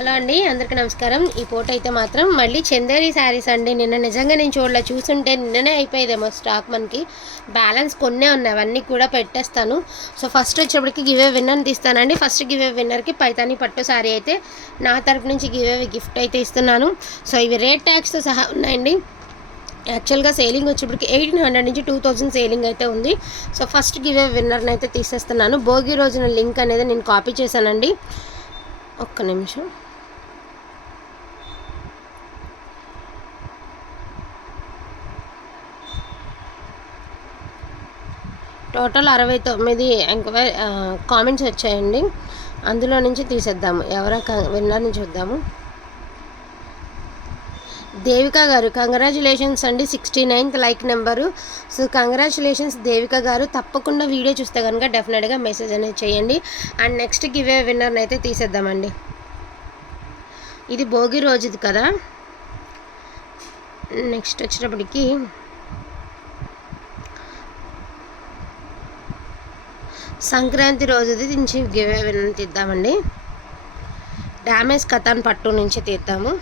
Hello అండి, అందరికీ నమస్కారం. ఈ పూట అయితే మాత్రం మళ్ళీ చందేరి శారీస్ అండి. నిన్న నిజంగా నేను చూసుంటే నిన్ననే అయిపోయేదేమో స్టాక్. మనకి బ్యాలెన్స్ కొన్నే ఉన్నాయి, అవన్నీ కూడా పెట్టేస్తాను. సో ఫస్ట్ వచ్చేప్పటికి గివ్ అవే విన్నర్ని తీస్తానండి. ఫస్ట్ గివ్ అవే విన్నర్కి పైతాని పట్టు శారీ అయితే నా తరపు నుంచి గివ్ అవే గిఫ్ట్ అయితే ఇస్తున్నాను. సో ఇవి రేట్ ట్యాక్స్తో సహా ఉన్నాయండి. యాక్చువల్గా సేలింగ్ వచ్చేప్పటికి 1800 నుంచి 2000 సేలింగ్ అయితే ఉంది. సో ఫస్ట్ గివ్ అవే విన్నర్ని అయితే తీసేస్తున్నాను. భోగి రోజున లింక్ అనేది నేను కాపీ చేశానండి. ఒక్క నిమిషం. టోటల్ 69 కామెంట్స్ వచ్చాయండి. అందులో నుంచి తీసేద్దాము. విన్నర్ని చూద్దాము. దేవిక గారు కంగ్రాచులేషన్స్ అండి, 69th like number. So congratulations Devika గారు. తప్పకుండా వీడియో చూస్తే కనుక డెఫినెట్గా మెసేజ్ అనేది చేయండి. అండ్ నెక్స్ట్ గివ్ అవే విన్నర్ని అయితే తీసేద్దామండి. ఇది భోగి రోజుది కదా. నెక్స్ట్ వచ్చేటప్పటికి సంక్రాంతి రోజుది నుంచి గివ్ అవే విన్నర్ని తీద్దామండి. డ్యామేజ్ కథాన్ పట్టు నుంచి తీద్దాము.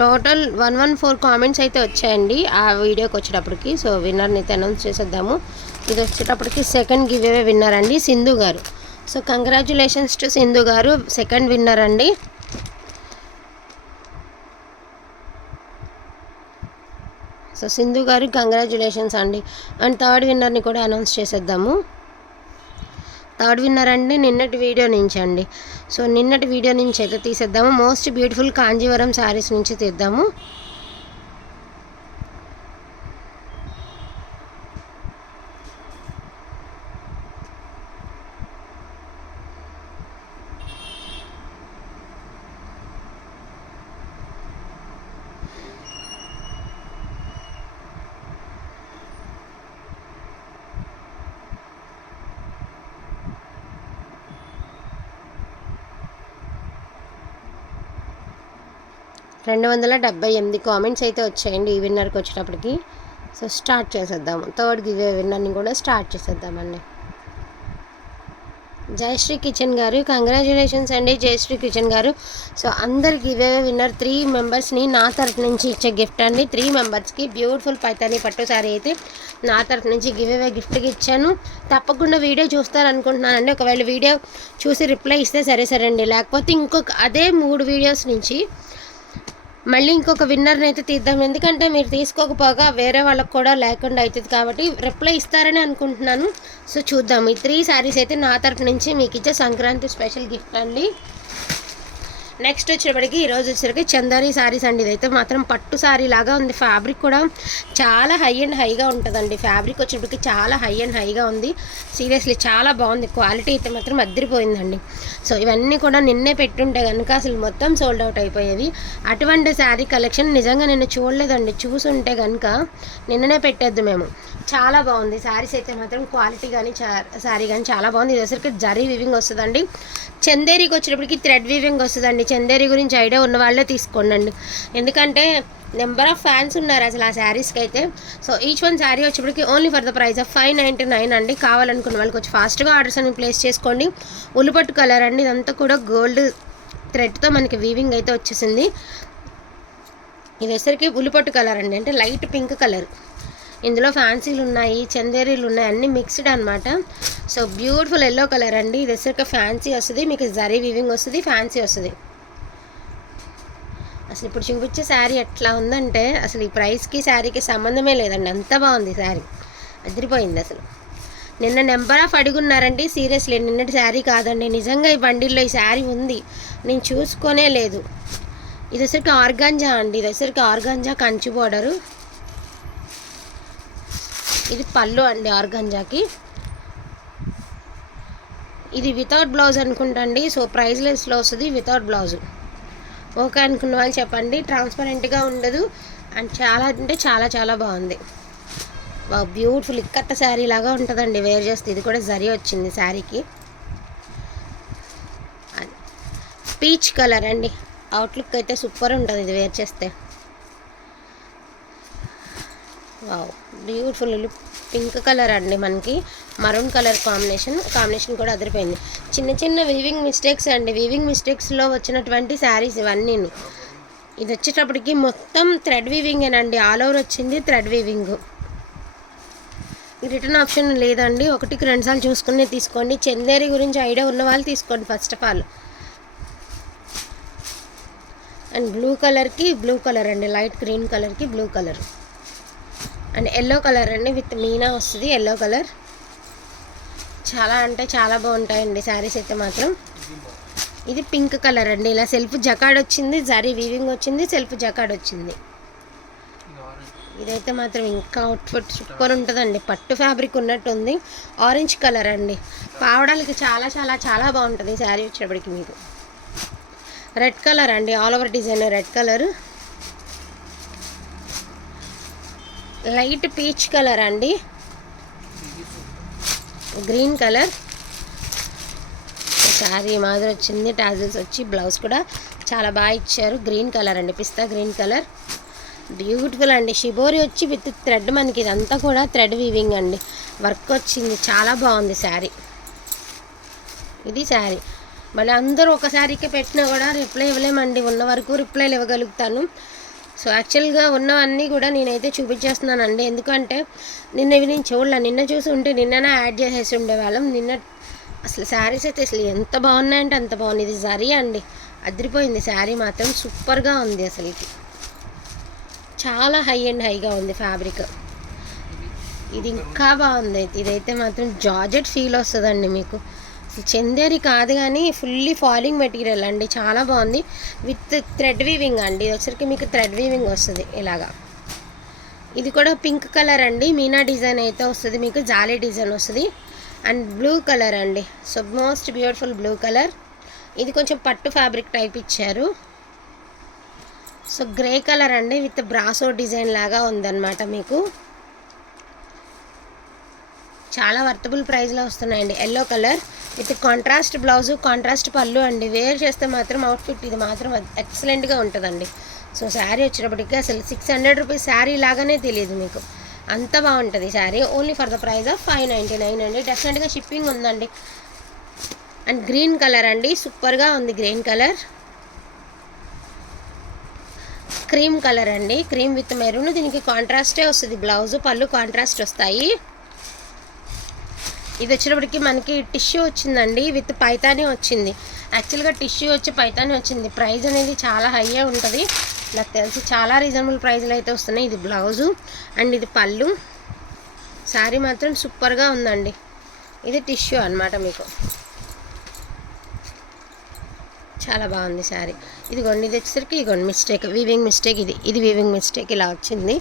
టోటల్ 114 కామెంట్స్ అయితే వచ్చాయండి ఆ వీడియోకి వచ్చేటప్పటికి. సో విన్నర్ని అయితే అనౌన్స్ చేసేద్దాము. ఇది వచ్చేటప్పటికి సెకండ్ గివ్ అవే విన్నర్ అండి, సింధు గారు. సో కంగ్రాచులేషన్స్ టు సింధు గారు, సెకండ్ విన్నర్ అండి. సో సింధు గారు కంగ్రాచులేషన్స్ అండి. అండ్ థర్డ్ విన్నర్ని కూడా అనౌన్స్ చేసేద్దాము. థర్డ్ విన్నర్ అండి నిన్నటి వీడియో నుంచి అండి. సో నిన్నటి వీడియో నుంచి అయితే తీసేద్దాము. మోస్ట్ బ్యూటిఫుల్ కాంజీవరం శారీస్ నుంచి తీద్దాము. రెండు 278 కామెంట్స్ అయితే వచ్చాయండి ఈ విన్నర్కి వచ్చేటప్పటికి. సో స్టార్ట్ చేసేద్దాము. థర్డ్ గివ్ అవే విన్నర్ని కూడా స్టార్ట్ చేసేద్దామండి. జయశ్రీ కిచెన్ గారు కంగ్రాచులేషన్స్ అండి, జయశ్రీ కిచెన్ గారు. సో అందరు గివ్ అవే విన్నర్ 3 మెంబర్స్ని నా తరఫు నుంచి ఇచ్చే గిఫ్ట్ అండి. 3 మెంబర్స్కి బ్యూటిఫుల్ పైతాని పట్టు శారీ అయితే నా తరఫు నుంచి గివ్ అవే గిఫ్ట్గా ఇచ్చాను. తప్పకుండా వీడియో చూస్తారనుకుంటున్నానండి. ఒకవేళ వీడియో చూసి రిప్లై ఇస్తే సరే అండి, లేకపోతే ఇంకొక అదే 3 వీడియోస్ నుంచి మళ్ళీ ఇంకొక విన్నర్ని అయితే తీద్దాం. ఎందుకంటే మీరు తీసుకోకపోగా వేరే వాళ్ళకు కూడా లేకుండా అవుతుంది కాబట్టి రిప్లై ఇస్తారని అనుకుంటున్నాను. సో చూద్దాం. ఈ 3 శారీస్ అయితే నా తరపు నుంచి మీకు ఇచ్చే సంక్రాంతి స్పెషల్ గిఫ్ట్ అండి. నెక్స్ట్ వచ్చేటప్పటికి ఈరోజు వచ్చేసరికి చందారి శారీస్ అండి. ఇదైతే మాత్రం పట్టు శారీ లాగా ఉంది. ఫ్యాబ్రిక్ కూడా చాలా హై అండ్ హైగా ఉంటుందండి. ఫ్యాబ్రిక్ వచ్చేటప్పటికి చాలా హై అండ్ హైగా ఉంది. సీరియస్లీ చాలా బాగుంది. క్వాలిటీ అయితే మాత్రం అదిరిపోయిందండి. సో ఇవన్నీ కూడా నిన్నే పెట్టుంటే కనుక అసలు మొత్తం సోల్డ్ అవుట్ అయిపోయేవి. అటువంటి శారీ కలెక్షన్ నిజంగా నిన్న చూడలేదండి. చూసుంటే కనుక నిన్ననే పెట్టేద్దు మేము. చాలా బాగుంది శారీస్ అయితే మాత్రం. క్వాలిటీ కానీ శారీ కానీ చాలా బాగుంది. ఇది వచ్చరికి జరీ వీవింగ్ వస్తుందండి. చందేరికి వచ్చేటప్పటికి థ్రెడ్ వీవింగ్ వస్తుందండి. చందేరి గురించి ఐడియా ఉన్న వాళ్ళే తీసుకోండి, ఎందుకంటే నెంబర్ ఆఫ్ ఫ్యాన్స్ ఉన్నారు అసలు ఆ శారీస్కి అయితే. సో ఈచ్ వన్ శారీ వచ్చేప్పటికి only for the price of 599 అండి. కావాలనుకున్న వాళ్ళకి వచ్చి ఫాస్ట్గా ఆర్డర్స్ అని ప్లేస్ చేసుకోండి. ఉల్లిపట్టు కలర్ అండి, ఇదంతా కూడా గోల్డ్ థ్రెడ్తో మనకి వీవింగ్ అయితే వచ్చేసింది. ఇది వచ్చరికి ఉల్లిపట్టు కలర్ అండి, అంటే లైట్ పింక్ కలర్. ఇందులో ఫ్యాన్సీలు ఉన్నాయి, చందేరీలు ఉన్నాయి, అన్నీ మిక్స్డ్ అనమాట. సో బ్యూటిఫుల్ ఎల్లో కలర్ అండి. ఇది వచ్చరికి ఫ్యాన్సీ వస్తుంది, మీకు జరీ వీవింగ్ వస్తుంది, ఫ్యాన్సీ వస్తుంది. అసలు ఇప్పుడు చూపించే శారీ ఎట్లా ఉందంటే అసలు ఈ ప్రైస్కి శారీకి సంబంధమే లేదండి. అంత బాగుంది శారీ, అదిరిపోయింది అసలు. నిన్న నెంబర్ ఆఫ్ అడుగున్నారండి. సీరియస్లీ నిన్నటి శారీ కాదండి, నిజంగా ఈ బండిల్లో ఈ శారీ ఉంది, నేను చూసుకొనే లేదు. ఇది వచ్చరికి ఆర్గాంజా అండి, ఇది వచ్చరికి ఆర్గాంజా కంచి బోర్డరు. ఇది పళ్ళు అండి ఆర్గాంజాకి. ఇది వితౌట్ బ్లౌజ్ అనుకుంటా అండి. సో ప్రైస్ లెస్లో వస్తుంది వితౌట్ బ్లౌజు. ఓకే అనుకున్న వాళ్ళు చెప్పండి. ట్రాన్స్పరెంట్గా ఉండదు అండ్ చాలా అంటే చాలా చాలా బాగుంది. బ్యూటిఫుల్ ఇక్కత్త శారీ లాగా ఉంటుందండి వేర్ చేస్తే. ఇది కూడా జరీ వచ్చింది శారీకి. పీచ్ కలర్ అండి, అవుట్లుక్ అయితే సూపర్ ఉంటుంది ఇది వేర్ చేస్తే. వావ్ బ్యూటిఫుల్ పింక్ కలర్ అండి, మనకి మరూన్ కలర్ కాంబినేషన్ కూడా అదిరిపోయింది. చిన్న చిన్న వీవింగ్ మిస్టేక్స్ అండి, వీవింగ్ మిస్టేక్స్లో వచ్చినటువంటి శారీస్ ఇవన్నీ. ఇది వచ్చేటప్పటికి మొత్తం థ్రెడ్ వీవింగేనండి, ఆల్ ఓవర్ వచ్చింది థ్రెడ్ వీవింగ్. రిటర్న్ ఆప్షన్ లేదండి, ఒకటికి 2 సార్లు చూసుకుని తీసుకోండి. చందేరి గురించి ఐడియా ఉన్న వాళ్ళు తీసుకోండి first of all. And blue కలర్కి బ్లూ కలర్ అండి, లైట్ గ్రీన్ కలర్కి blue colour and yellow colour అండి, విత్ మీనా వస్తుంది ఎల్లో కలర్. చాలా అంటే చాలా బాగుంటాయండి శారీస్ అయితే మాత్రం. ఇది పింక్ కలర్ అండి, ఇలా సెల్ఫ్ జకాడ్ వచ్చింది, జరీ వీవింగ్ వచ్చింది, సెల్ఫ్ జకాడ్ వచ్చింది. ఇదైతే మాత్రం ఇంకా అవుట్ఫిట్ సూపర్ ఉంటుందండి, పట్టు ఫ్యాబ్రిక్ ఉన్నట్టు ఉంది. ఆరెంజ్ కలర్ అండి, పావడాలకి చాలా చాలా చాలా బాగుంటుంది శారీ వచ్చేటప్పటికి. మీకు రెడ్ కలర్ అండి, all over design red colour. Light peach colour అండి, గ్రీన్ కలర్. శారీ మాదిరి వచ్చింది, టాజిల్స్ వచ్చి బ్లౌజ్ కూడా చాలా బాగా ఇచ్చారు. గ్రీన్ కలర్ అండి, పిస్తా గ్రీన్ కలర్, బ్యూటిఫుల్ అండి. షిబోరి వచ్చి విత్ థ్రెడ్, మనకి ఇదంతా కూడా థ్రెడ్ వీవింగ్ అండి, వర్క్ వచ్చింది, చాలా బాగుంది శారీ. ఇది శారీ. మళ్ళీ అందరూ ఒక శారీకి పెట్టినా కూడా రిప్లై ఇవ్వలేమండి, ఉన్న వరకు రిప్లైలు ఇవ్వగలుగుతాను. సో యాక్చువల్గా ఉన్నవన్నీ కూడా నేనైతే చూపించేస్తున్నానండి, ఎందుకంటే నిన్న ఇవి నేను చూడలే. నిన్న చూసి ఉంటే నిన్ననే యాడ్ చేసేసి ఉండేవాళ్ళం. నిన్న అసలు శారీస్ అయితే అసలు ఎంత బాగున్నాయంటే అంత బాగుంది. ఇది జరీ అండి, అదిరిపోయింది శారీ మాత్రం, సూపర్గా ఉంది అసలుకి. చాలా హై అండ్ హైగా ఉంది ఫ్యాబ్రిక్. ఇది ఇంకా బాగుంది. ఇదైతే మాత్రం జార్జెట్ ఫీల్ వస్తుందండి మీకు. చందేరి కాదు కానీ ఫుల్లీ ఫాలింగ్ మెటీరియల్ అండి, చాలా బాగుంది. విత్ థ్రెడ్ వీవింగ్ అండి, వచ్చరికి మీకు థ్రెడ్ వీవింగ్ వస్తుంది ఇలాగా. ఇది కూడా పింక్ కలర్ అండి, మీనా డిజైన్ అయితే వస్తుంది మీకు, జాలీ డిజైన్ వస్తుంది. అండ్ బ్లూ కలర్ అండి, so most beautiful blue colour. ఇది కొంచెం పట్టు ఫ్యాబ్రిక్ టైప్ ఇచ్చారు. సో గ్రే కలర్ అండి, విత్ బ్రాసో డిజైన్ లాగా ఉందన్నమాట మీకు. చాలా వర్తబుల్ ప్రైస్లో వస్తున్నాయండి. Yellow colour with contrast blouse, contrast పళ్ళు అండి. వేర్ చేస్తే మాత్రం అవుట్ఫిట్ ఇది మాత్రం ఎక్సలెంట్గా ఉంటుందండి. సో శారీ వచ్చేటప్పటికి అసలు 600 రూపీస్ శారీ లాగానే తెలియదు మీకు, అంత బాగుంటుంది sari. Only for the price of 599 అండి. డెఫినెట్గా షిప్పింగ్ ఉందండి. అండ్ గ్రీన్ కలర్ అండి, సూపర్గా ఉంది గ్రీన్ కలర్. క్రీమ్ కలర్ అండి, క్రీమ్ విత్ మెరూన్. దీనికి కాంట్రాస్టే వస్తుంది, బ్లౌజు పళ్ళు కాంట్రాస్ట్ వస్తాయి. ఇది వచ్చేటప్పటికి మనకి టిష్యూ వచ్చిందండి, విత్ పైతానీ వచ్చింది. యాక్చువల్గా టిష్యూ వచ్చి పైతానీ వచ్చింది. ప్రైస్ అనేది చాలా హైయే ఉంటుంది, నాకు తెలిసి చాలా రీజనబుల్ ప్రైస్లో అయితే వస్తున్నాయి. ఇది బ్లౌజు అండ్ ఇది పళ్ళు. శారీ మాత్రం సూపర్గా ఉందండి. ఇది టిష్యూ అనమాట మీకు, చాలా బాగుంది శారీ. ఇదిగోండి, ఇది వచ్చేసరికి ఇదిగోండి మిస్టేక్, వీవింగ్ మిస్టేక్. ఇది వీవింగ్ మిస్టేక్ ఇలా వచ్చింది.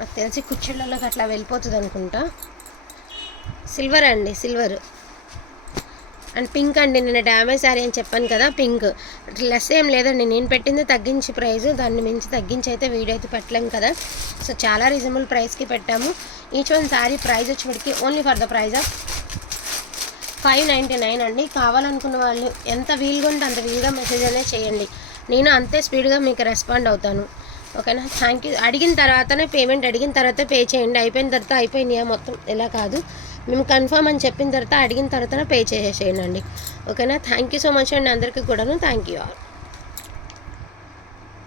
నాకు తెలిసి కుర్చీళ్ళలోకి అట్లా వెళ్ళిపోతుంది అనుకుంటా. సిల్వర్ అండి, సిల్వర్ అండ్ పింక్ అండి. నేను డ్యామేజ్ శారీ అని చెప్పాను కదా, పింక్. లెస్ ఏం లేదండి, నేను పెట్టింది తగ్గించి ప్రైస్, దాన్ని మించి తగ్గించి అయితే వీడియో అయితే పెట్టలేము కదా. సో చాలా రీజనబుల్ ప్రైస్కి పెట్టాము. ఈచ్ వన్ శారీ ప్రైస్ వచ్చేప్పటికి only for the price of 599 అండి. కావాలనుకున్న వాళ్ళు ఎంత వీలుగా ఉంటే అంత వీలుగా మెసేజ్ అనేది చేయండి, నేను అంతే స్పీడ్గా మీకు రెస్పాండ్ అవుతాను. ఓకేనా, థ్యాంక్ యూ. అడిగిన తర్వాతనే పేమెంట్, అడిగిన తర్వాత పే చేయండి. అయిపోయిన తర్వాత అయిపోయినాయా మొత్తం ఇలా కాదు, మేము కన్ఫర్మ్ అని చెప్పిన తర్వాత అడిగిన తర్వాతనే పే చేసేసేయండి. ఓకేనా, థ్యాంక్ యూ సో మచ్ అండి అందరికీ కూడాను. Thank you all.